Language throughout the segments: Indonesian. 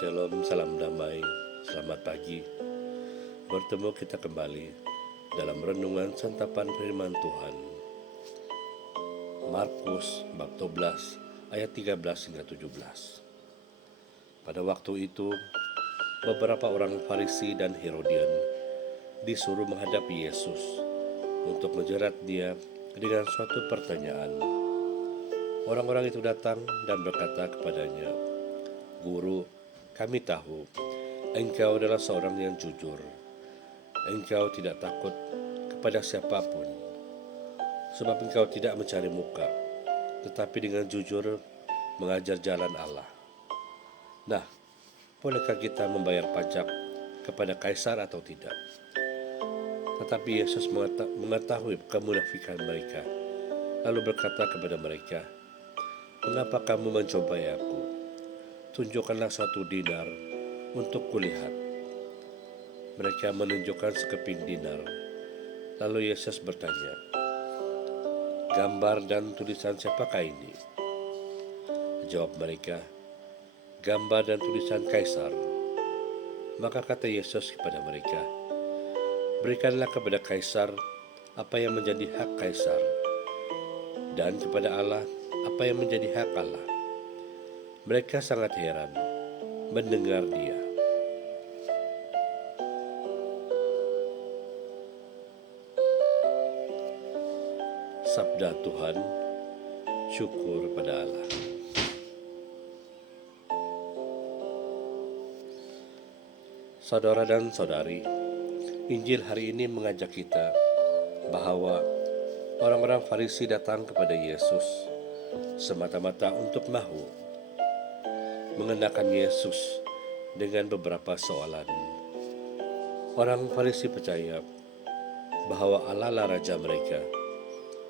Shalom, salam damai, selamat pagi. Bertemu kita kembali dalam renungan santapan firman Tuhan. Markus bab 12 ayat 13 hingga 17. Pada waktu itu, beberapa orang Farisi dan Herodian disuruh menghadapi Yesus untuk menjerat dia dengan suatu pertanyaan. Orang-orang itu datang dan berkata kepadanya, "Guru, kami tahu engkau adalah seorang yang jujur. Engkau tidak takut kepada siapapun, sebab engkau tidak mencari muka, tetapi dengan jujur mengajar jalan Allah. Nah, bolehkah kita membayar pajak kepada kaisar atau tidak?" Tetapi Yesus mengetahui kemunafikan mereka, lalu berkata kepada mereka, "Mengapa kamu mencobai aku? Tunjukkanlah suatu dinar untuk kulihat." Mereka menunjukkan sekeping dinar. Lalu Yesus bertanya, "Gambar dan tulisan siapakah ini?" Jawab mereka, "Gambar dan tulisan Kaisar." Maka kata Yesus kepada mereka, "Berikanlah kepada Kaisar apa yang menjadi hak Kaisar, dan kepada Allah apa yang menjadi hak Allah." Mereka sangat heran mendengar dia. Sabda Tuhan, syukur pada Allah. Saudara dan saudari, Injil hari ini mengajak kita bahwa orang-orang Farisi datang kepada Yesus semata-mata untuk mengenakan Yesus dengan beberapa soalan. Orang Farisi percaya bahwa Allah lah raja mereka.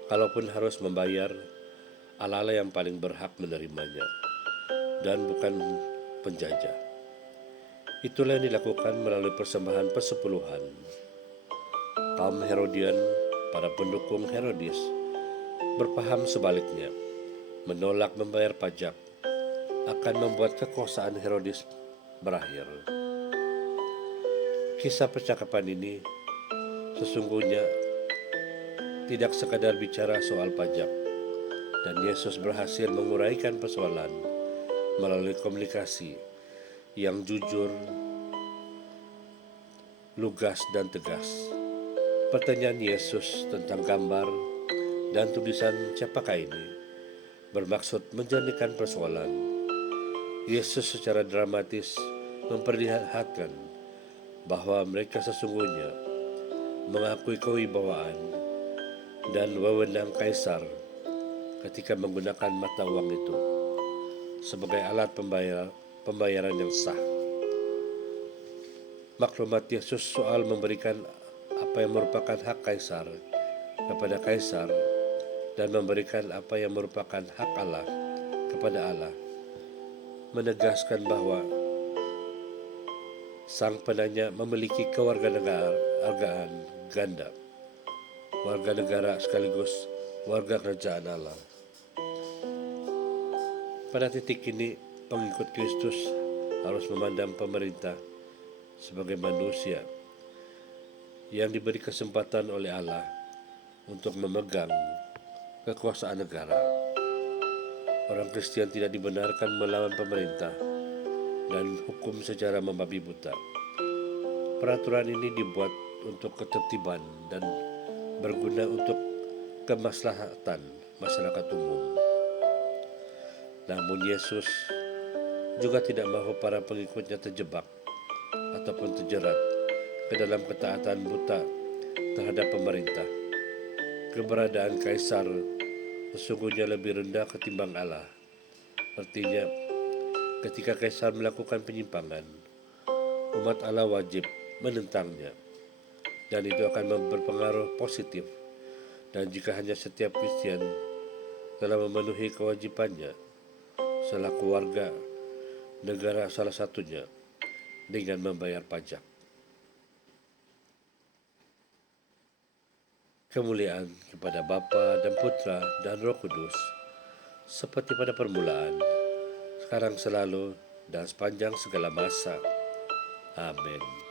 Kalaupun harus membayar, Allah lah yang paling berhak menerimanya, dan bukan penjajah. Itulah yang dilakukan melalui persembahan persepuluhan. Kaum Herodian, para pendukung Herodes, berpaham sebaliknya. Menolak membayar pajak akan membuat kekuasaan Herodes berakhir. Kisah percakapan ini sesungguhnya tidak sekadar bicara soal pajak, dan Yesus berhasil menguraikan persoalan melalui komunikasi yang jujur, lugas, dan tegas. Pertanyaan Yesus tentang gambar dan tulisan siapakah ini bermaksud menjernihkan persoalan. Yesus secara dramatis memperlihatkan bahwa mereka sesungguhnya mengakui kewibawaan dan wewenang Kaisar ketika menggunakan mata uang itu sebagai alat pembayaran yang sah. Maklumat Yesus soal memberikan apa yang merupakan hak Kaisar kepada Kaisar dan memberikan apa yang merupakan hak Allah kepada Allah menegaskan bahwa sang penanya memiliki kewarganegaraan ganda, warga negara sekaligus warga kerajaan Allah. Pada titik ini, pengikut Kristus harus memandang pemerintah sebagai manusia yang diberi kesempatan oleh Allah untuk memegang kekuasaan negara. Orang Kristen tidak dibenarkan melawan pemerintah dan hukum secara membabi buta. Peraturan ini dibuat untuk ketertiban dan berguna untuk kemaslahatan masyarakat umum. Namun Yesus juga tidak mahu para pengikutnya terjebak ataupun terjerat ke dalam ketaatan buta terhadap pemerintah. Keberadaan Kaisar sesungguhnya lebih rendah ketimbang Allah. Artinya, ketika Kaisar melakukan penyimpangan, umat Allah wajib menentangnya, dan itu akan berpengaruh positif. Dan jika hanya setiap Kristen telah memenuhi kewajibannya selaku warga negara salah satunya dengan membayar pajak. Kemuliaan kepada Bapa dan Putra dan Roh Kudus, seperti pada permulaan, sekarang selalu, dan sepanjang segala masa. Amin.